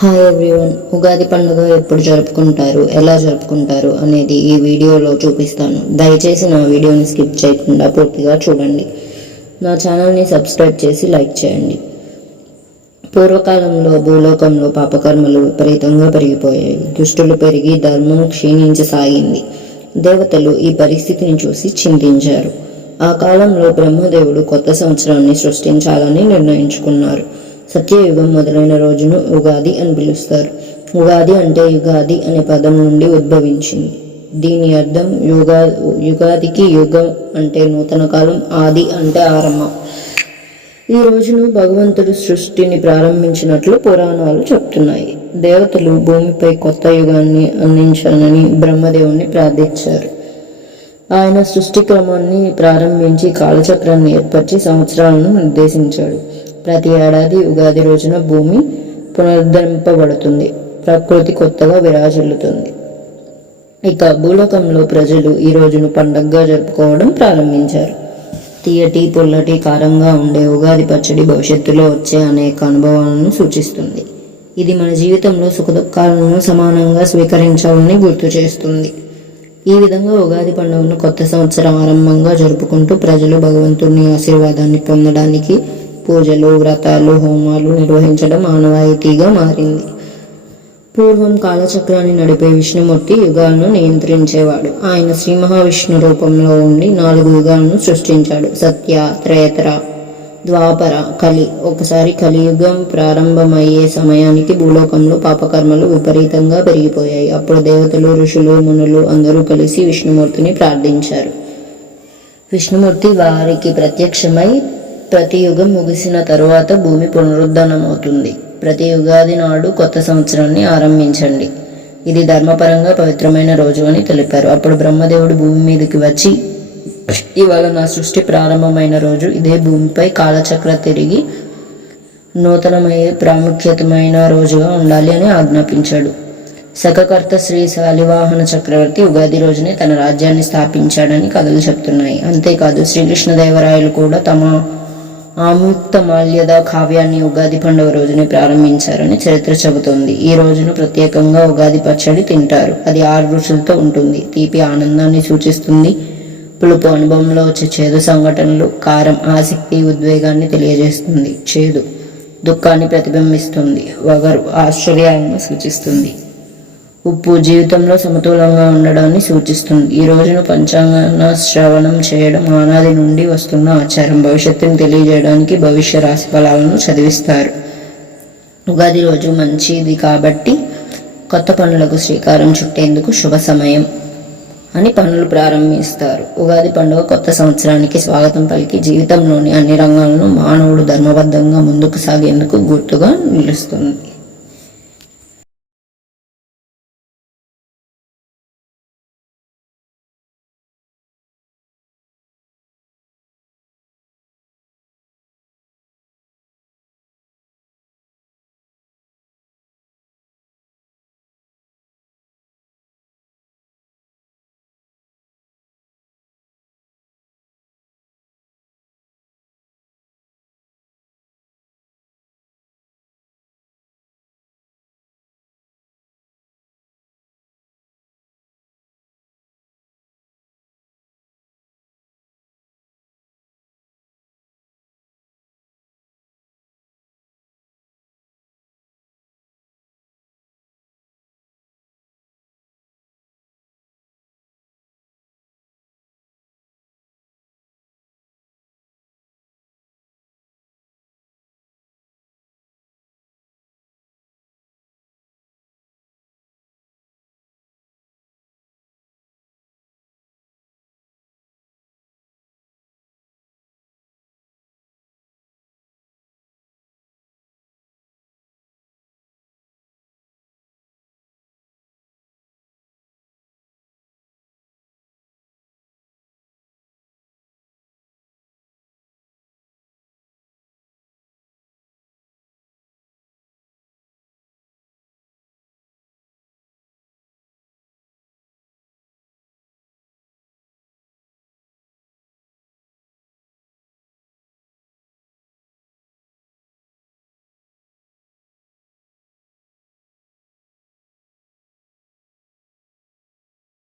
Hi everyone, Ugadi పండుగ ఎప్పుడు జరుపుకుంటారు, ఎలా జరుపుకుంటారు అనేది ఈ వీడియోలో చూపిస్తాను. దయచేసి నా వీడియోని స్కిప్ చేయకుండా పూర్తిగా చూడండి. నా ఛానల్ని సబ్స్క్రైబ్ చేసి లైక్ చేయండి. పూర్వకాలంలో భూలోకంలో పాపకర్మలు విపరీతంగా పెరిగిపోయాయి. దుష్టులు పెరిగి ధర్మం క్షీణించసాగింది. దేవతలు ఈ పరిస్థితిని చూసి చింతించారు. ఆ కాలంలో బ్రహ్మదేవుడు కొత్త సంవత్సరాన్ని సృష్టించాలని నిర్ణయించుకున్నారు. సత్యయుగం మొదలైన రోజును ఉగాది అని పిలుస్తారు. ఉగాది అంటే యుగాది అనే పదం నుండి ఉద్భవించింది. దీని అర్థం యుగాదికి యుగం అంటే నూతన కాలం, ఆది అంటే ఆరంభం. ఈ రోజును భగవంతుడు సృష్టిని ప్రారంభించినట్లు పురాణాలు చెప్తున్నాయి. దేవతలు భూమిపై కొత్త యుగాన్ని అందించాలని బ్రహ్మదేవుని ప్రార్థించారు. ఆయన సృష్టి క్రమాన్ని ప్రారంభించి కాలచక్రాన్ని ఏర్పరిచి సంవత్సరాలను నిర్దేశించాడు. ప్రతి ఏడాది ఉగాది రోజున భూమి పునరుద్ధరింపబడుతుంది, ప్రకృతి కొత్తగా విరాజిల్లుతుంది. ఇక భూలోకంలో ప్రజలు ఈ రోజును పండగగా జరుపుకోవడం ప్రారంభించారు. తీయటి, పుల్లటి, కారంగా ఉండే ఉగాది పచ్చడి భవిష్యత్తులో వచ్చే అనేక అనుభవాలను సూచిస్తుంది. ఇది మన జీవితంలో సుఖదుఖాలను సమానంగా స్వీకరించాలని గుర్తు చేస్తుంది. ఈ విధంగా ఉగాది పండుగను కొత్త సంవత్సరం ఆరంభంగా జరుపుకుంటూ ప్రజలు భగవంతుని ఆశీర్వాదాన్ని పొందడానికి పూజలు, వ్రతాలు, హోమాలు నిర్వహించడం ఆనవాయితీగా మారింది. పూర్వం కాలచక్రాన్ని నడిపే విష్ణుమూర్తి యుగాలను నియంత్రించేవాడు. ఆయన శ్రీ మహావిష్ణు రూపంలో ఉండి 4 యుగాలను సృష్టించాడు: సత్య, త్రేతర, ద్వాపర, కలి. ఒకసారి కలియుగం ప్రారంభమయ్యే సమయానికి భూలోకంలో పాపకర్మలు విపరీతంగా పెరిగిపోయాయి. అప్పుడు దేవతలు, ఋషులు, మునులు అందరూ కలిసి విష్ణుమూర్తిని ప్రార్థించారు. విష్ణుమూర్తి వారికి ప్రత్యక్షమై ప్రతి యుగం ముగిసిన తరువాత భూమి పునరుద్ధరణమవుతుంది. ప్రతి యుగాది నాడు కొత్త సంవత్సరాన్ని ఆరంభించండి. ఇది ధర్మపరంగా పవిత్రమైన రోజు అని తెలిపారు. అప్పుడు బ్రహ్మదేవుడు భూమి మీదకి వచ్చి, ఇవాళ నా సృష్టి ప్రారంభమైన రోజు. ఇదే భూమిపై కాలచక్ర తిరిగి నూతనమయ్యే ప్రాముఖ్యతమైన రోజుగా ఉండాలి అని ఆజ్ఞాపించాడు. శకకర్త శ్రీ శాలివాహన చక్రవర్తి ఉగాది రోజునే తన రాజ్యాన్ని స్థాపించాడని కథలు చెప్తున్నాయి. అంతేకాదు శ్రీకృష్ణదేవరాయలు కూడా తమ ఆముక్త మాల్యద కావ్యాన్ని ఉగాది పండుగ రోజునే ప్రారంభించారని చరిత్ర చెబుతోంది. ఈ రోజును ప్రత్యేకంగా ఉగాది పచ్చడి తింటారు. అది 6 రుచులతో ఉంటుంది. తీపి ఆనందాన్ని సూచిస్తుంది, పులుపు అనుభవంలో వచ్చే చేదు సంఘటనలు, కారం ఆసక్తి, ఉద్వేగాన్ని తెలియజేస్తుంది, చేదు దుఃఖాన్ని ప్రతిబింబిస్తుంది, వగరు ఆశ్చర్యాలను సూచిస్తుంది, ఉప్పు జీవితంలో సమతూలంగా ఉండడాన్ని సూచిస్తుంది. ఈ రోజును పంచాంగ శ్రవణం చేయడం ఆనాది నుండి వస్తున్న ఆచారం. భవిష్యత్తును తెలియజేయడానికి భవిష్య రాశి ఫలాలను చదివిస్తారు. ఉగాది రోజు మంచిది కాబట్టి కొత్త పనులకు శ్రీకారం చుట్టేందుకు శుభ సమయం అని పనులు ప్రారంభిస్తారు. ఉగాది పండుగ కొత్త సంవత్సరానికి స్వాగతం పలికి జీవితంలోని అన్ని రంగాలను మానవుడు ధర్మబద్ధంగా ముందుకు సాగేందుకు గుర్తుగా నిలుస్తుంది.